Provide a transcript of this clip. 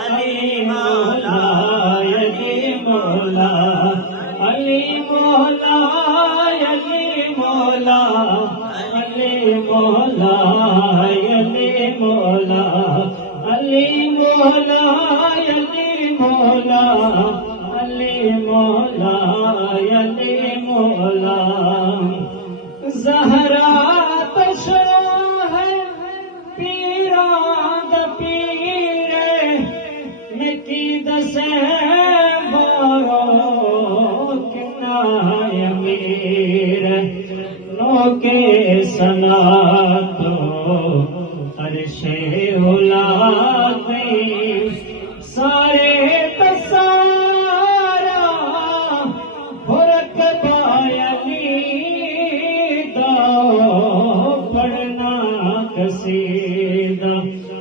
अली मौला अली मौला अली मौला अली मौला अली मौला अली मौला अली मौला अली मौला अली मौला अली मौला ज़हरा तशरा है पीराद पीरे निकी दसे बारो किनाय मीर नोके सना तो अरशे उला सारे तसारा भुरक बायली दा पढ़ना कसी